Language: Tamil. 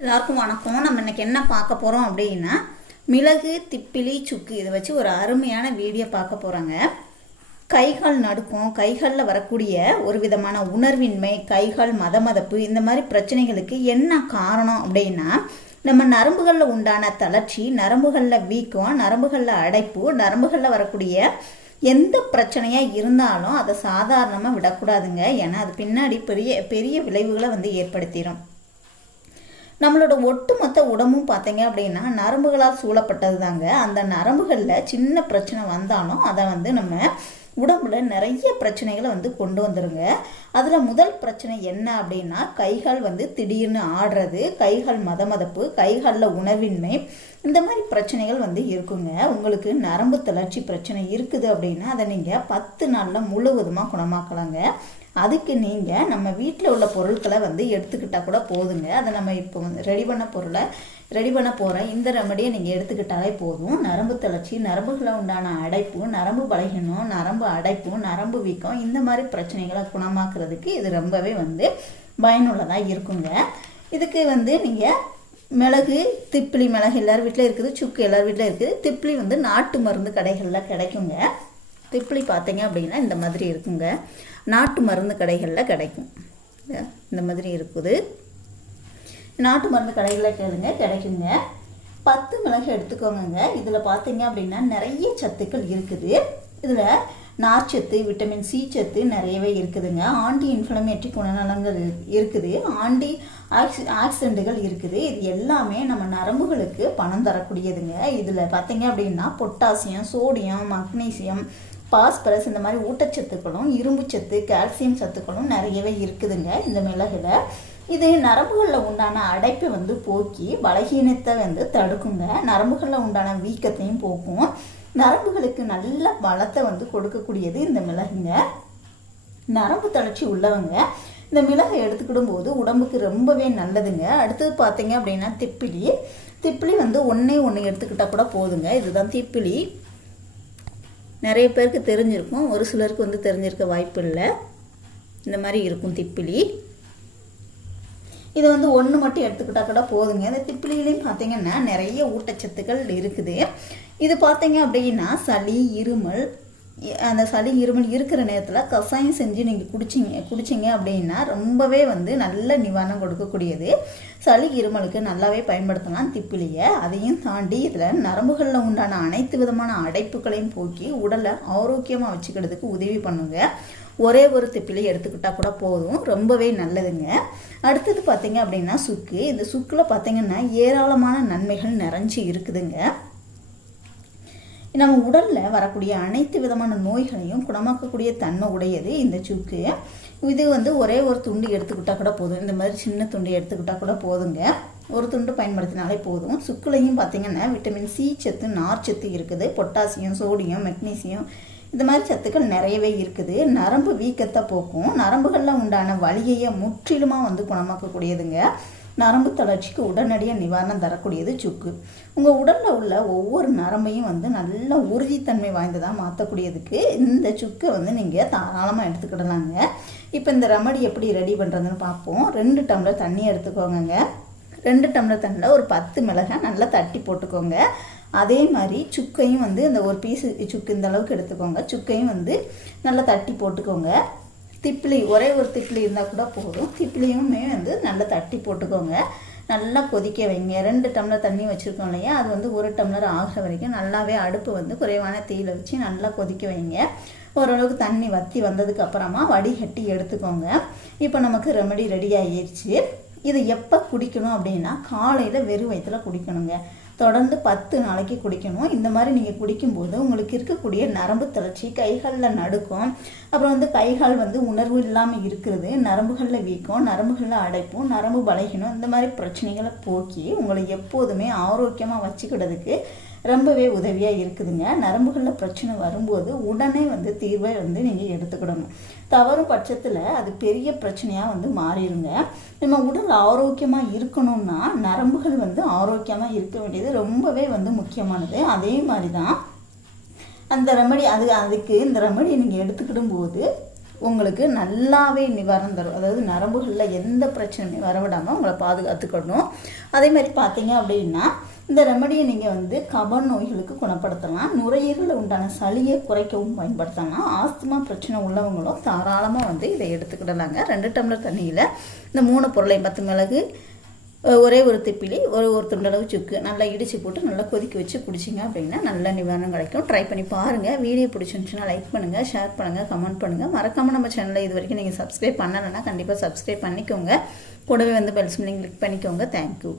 எல்லாருக்கும் வணக்கம். நம்ம இன்னைக்கு என்ன பார்க்க போகிறோம் அப்படின்னா மிளகு திப்பிலி சுக்கு இதை வச்சு ஒரு அருமையான வீடியோ பார்க்க போகிறாங்க கைகால் நடுக்கும் கைகளில் வரக்கூடிய ஒரு விதமான உணர்வின்மை கைகால் மதமதப்பு இந்த மாதிரி பிரச்சனைகளுக்கு என்ன காரணம் அப்படின்னா நம்ம நரம்புகளில் உண்டான தளர்ச்சி நரம்புகளில் வீக்கம் நரம்புகளில் அடைப்பு நரம்புகளில் வரக்கூடிய எந்த பிரச்சனையாக இருந்தாலும் அதை சாதாரணமாக விடக்கூடாதுங்க. ஏன்னா அது பின்னாடி பெரிய பெரிய விளைவுகளை வந்து ஏற்படுத்திடும் நம்மளோட ஒட்டுமொத்த உடம்பும் பார்த்தீங்க அப்படின்னா நரம்புகளால் சூழப்பட்டது தாங்க அந்த நரம்புகளில் சின்ன பிரச்சனை வந்தாலும் அதை வந்து நம்ம உடம்புல நிறைய பிரச்சனைகளை வந்து கொண்டு வந்துருங்க. அதில் முதல் பிரச்சனை என்ன அப்படின்னா கைகால் வந்து திடீர்னு ஆடுறது கைகால் மதமதப்பு கைகாலில் உணவின்மை. இந்த மாதிரி பிரச்சனைகள் வந்து இருக்குங்க. உங்களுக்கு நரம்பு தளர்ச்சி பிரச்சனை இருக்குது அப்படின்னா அதை நீங்கள் பத்து நாளில் முழுவதுமாக குணமாக்கலாங்க. அதுக்கு நீங்கள் நம்ம வீட்டில் உள்ள பொருட்களை வந்து எடுத்துக்கிட்டால் கூட போதுங்க. அதை நம்ம இப்போ வந்து ரெடி பண்ண பொருளை ரெடி பண்ண போகிற இந்த ரெமடியை நீங்கள் எடுத்துக்கிட்டாலே போதும். நரம்பு தளர்ச்சி நரம்புகளை உண்டான அடைப்பு நரம்பு பலகீனம் நரம்பு அடைப்பு நரம்பு வீக்கம் இந்த மாதிரி பிரச்சனைகளை குணமாக்குறதுக்கு இது ரொம்பவே வந்து பயனுள்ளதாக இருக்குங்க. இதுக்கு வந்து நீங்கள் மிளகு திப்பிலி மிளகு எல்லார் வீட்டில் இருக்குது சுக்கு எல்லார் வீட்டில் இருக்குது. திப்பிலி வந்து நாட்டு மருந்து கடைகளில் கிடைக்குங்க. திப்பிலி பார்த்தீங்க அப்படின்னா இந்த மாதிரி இருக்குங்க. நாட்டு மருந்து கடைகளில் கிடைக்கும். இந்த மாதிரி இருக்குது. நாட்டு மருந்து கடைகளில் கேளுங்க கிடைக்குங்க. பத்து மிளகு எடுத்துக்கோங்க இதில் பார்த்தீங்க அப்படின்னா நிறைய சத்துக்கள் இருக்குது. இதில் நார்ச்சத்து விட்டமின் சி சத்து நிறையவே இருக்குதுங்க. ஆண்டி இன்ஃப்ளமேட்டரி குணநலங்கள் இருக்குது. ஆண்டி ஆக்சி ஆக்சிடென்ட்டுகள் இருக்குது. இது எல்லாமே நம்ம நரம்புகளுக்கு பணம் தரக்கூடியதுங்க. இதில் பார்த்தீங்க அப்படின்னா பொட்டாசியம் சோடியம் மக்னீசியம் பாஸ்பரஸ் இந்த மாதிரி ஊட்டச்சத்துக்களும் இரும்புச்சத்து கால்சியம் சத்துக்களும் நிறையவே இருக்குதுங்க இந்த மிளகுல. இது நரம்புகளில் உண்டான அடைப்பை வந்து போக்கி பலகீனத்தை வந்து தடுக்குங்க. நரம்புகளில் உண்டான வீக்கத்தையும் போக்கும். நரம்புகளுக்கு நல்ல பலத்தை வந்து கொடுக்கக்கூடியது இந்த மிளகுங்க. நரம்பு தளர்ச்சி உள்ளவங்க இந்த மிளகை எடுத்துக்கிடும் போது உடம்புக்கு ரொம்பவே நல்லதுங்க. அடுத்தது பார்த்தீங்க அப்படின்னா திப்பிலி. திப்பிலி வந்து ஒன்றே ஒன்று எடுத்துக்கிட்டால் கூட போதுங்க. இதுதான் திப்பிலி. நிறைய பேருக்கு தெரிஞ்சிருக்கும். ஒரு சிலருக்கு வந்து தெரிஞ்சிருக்க வாய்ப்பு இல்லை இந்த மாதிரி இருக்கும் திப்பிலி. இது வந்து ஒன்று மட்டும் எடுத்துக்கிட்டா கூட போதுங்க. இந்த திப்பிலியிலையும் பார்த்தீங்கன்னா நிறைய ஊட்டச்சத்துக்கள் இருக்குது. இது பார்த்தீங்க அப்படின்னா சளி இருமல் அந்த சளி இருமல் இருக்கிற நேரத்தில் கஷாயம் செஞ்சு நீங்கள் குடிச்சிங்க குடிச்சிங்க அப்படின்னா ரொம்பவே வந்து நல்ல நிவாரணம் கொடுக்கக்கூடியது. சளி இருமலுக்கு நல்லாவே பயன்படுத்தலாம் திப்பிலியை. அதையும் தாண்டி இதில் நரம்புகளில் உண்டான அனைத்து விதமான அடைப்புகளையும் போக்கி உடலை ஆரோக்கியமாக வச்சுக்கிறதுக்கு உதவி பண்ணுங்க. ஒரே ஒரு திப்பிலி எடுத்துக்கிட்டால் கூட போதும் ரொம்பவே நல்லதுங்க. அடுத்தது பார்த்தீங்க அப்படின்னா சுக்கு. இந்த சுக்கில் பார்த்தீங்கன்னா ஏராளமான நன்மைகள் நிறைஞ்சு இருக்குதுங்க. நம்ம உடலில் வரக்கூடிய அனைத்து விதமான நோய்களையும் குணமாக்கக்கூடிய தன்மை உடையது இந்த சுக்கு. இது வந்து ஒரே ஒரு துண்டு எடுத்துக்கிட்டால் கூட போதும். இந்த மாதிரி சின்ன துண்டு எடுத்துக்கிட்டால் கூட போதுங்க. ஒரு துண்டு பயன்படுத்தினாலே போதும். சுக்குலையும் பார்த்தீங்கன்னா விட்டமின் சி சத்து நார்ச்சத்து இருக்குது. பொட்டாசியம் சோடியம் மெக்னீசியம் இந்த மாதிரி சத்துக்கள் நிறையவே இருக்குது. நரம்பு வீக்கத்தை போக்கும். நரம்புகளில் உண்டான வலியையை முற்றிலுமாக வந்து குணமாக்கக்கூடியதுங்க. நரம்பு தளர்ச்சிக்கு உடனடியாக நிவாரணம் தரக்கூடியது சுக்கு. உங்கள் உடலில் உள்ள ஒவ்வொரு நரம்பையும் வந்து நல்ல உறுதித்தன்மை வாய்ந்ததாக மாற்றக்கூடியதுக்கு இந்த சுக்கை வந்து நீங்கள் தாராளமாக எடுத்துக்கிடலாங்க. இப்போ இந்த ரெமடி எப்படி ரெடி பண்ணுறதுன்னு பார்ப்போம். ரெண்டு டம்ளர் தண்ணி எடுத்துக்கோங்க ரெண்டு டம்ளர் தண்ணியில் ஒரு பத்து மிளகாய் நல்லா தட்டி போட்டுக்கோங்க. அதே மாதிரி சுக்கையும் வந்து இந்த ஒரு பீஸு சுக்கு இந்த அளவுக்கு எடுத்துக்கோங்க. சுக்கையும் வந்து நல்லா தட்டி போட்டுக்கோங்க. திப்பிலி ஒரே ஒரு திப்பிலி இருந்தால் கூட போதும். திப்பிலியுமே வந்து நல்லா தட்டி போட்டுக்கோங்க. நல்லா கொதிக்க வைங்க. ரெண்டு டம்ளர் தண்ணி வச்சுருக்கோம் இல்லையா? அது வந்து ஒரு டம்ளர் ஆகிற வரைக்கும் நல்லாவே அடுப்பு வந்து குறைவான தீயில் வச்சு நல்லா கொதிக்க வைங்க. ஓரளவுக்கு தண்ணி வற்றி வந்ததுக்கு அப்புறமா வடிகட்டி எடுத்துக்கோங்க. இப்போ நமக்கு ரெமடி ரெடி ஆகிடுச்சு இது எப்போ குடிக்கணும் அப்படின்னா காலையில் வெறும் வயிற்றுல குடிக்கணுங்க. தொடர்ந்து பத்து நாளைக்கு குடிக்கணும். இந்த மாதிரி நீங்கள் குடிக்கும்போது உங்களுக்கு இருக்கக்கூடிய நரம்பு தளர்ச்சி கைகளில் நடுக்கம் அப்புறம் வந்து கைகால் வந்து உணர்வு இல்லாமல் இருக்கிறது நரம்புகளில் வீக்கம் நரம்புகளில் அடைப்பும் நரம்பு பலகீனம் இந்த மாதிரி பிரச்சனைகளை போக்கி உங்களை எப்போதுமே ஆரோக்கியமாக வச்சுக்கிறதுக்கு ரொம்பவே உதவியாக இருக்குதுங்க. நரம்புகளில் பிரச்சனை வரும்போது உடனே வந்து தீர்வை வந்து நீங்கள் எடுத்துக்கிடணும். தவறும் பட்சத்தில் அது பெரிய பிரச்சனையாக வந்து மாறிடுங்க. நம்ம உடல் ஆரோக்கியமாக இருக்கணும்னா நரம்புகள் வந்து ஆரோக்கியமாக இருக்க வேண்டியது ரொம்பவே வந்து முக்கியமானது. அதே மாதிரி தான் அந்த ரெமடி அது அதுக்கு இந்த ரெமடி நீங்கள் எடுத்துக்கிடும் போது உங்களுக்கு நல்லாவே நிவாரணம் தரும். அதாவது நரம்புகளில் எந்த பிரச்சனையுமே வரவிடாமல் உங்களை பாதுகாத்துக்கணும். அதே மாதிரி பார்த்தீங்க அப்படின்னா இந்த ரெமடியை நீங்கள் வந்து கப நோய்களுக்கு குணப்படுத்தலாம். நுரையீரலில் உண்டான சளியை குறைக்கவும் பயன்படுத்தலாம். ஆஸ்துமா பிரச்சனை உள்ளவங்களும் தாராளமாக வந்து இதை எடுத்துக்கிடலாங்க. ரெண்டு டம்ளர் தண்ணியில் இந்த மூணு பொருளையும் பத்து மிளகு ஒரே ஒரு திப்பிலி ஒரு ஒரு துண்டளவு சுக்கு நல்லா இடித்து போட்டு நல்லா கொதிக்க வச்சு குடிச்சிங்க அப்படின்னா நல்ல நிவாரணம் கிடைக்கும். ட்ரை பண்ணி பாருங்கள் வீடியோ பிடிச்சிருந்துச்சுன்னா லைக் பண்ணுங்கள் ஷேர் பண்ணுங்கள் கமெண்ட் பண்ணுங்கள் மறக்காமல் நம்ம சேனலை இது வரைக்கும் நீங்கள் சப்ஸ்கிரைப் பண்ணலைன்னா கண்டிப்பாக சப்ஸ்கிரைப் பண்ணிக்கோங்க. கூடவே வந்து பெல்ஸ் நீங்கள் கிளிக் பண்ணிக்கோங்க. தேங்க்யூ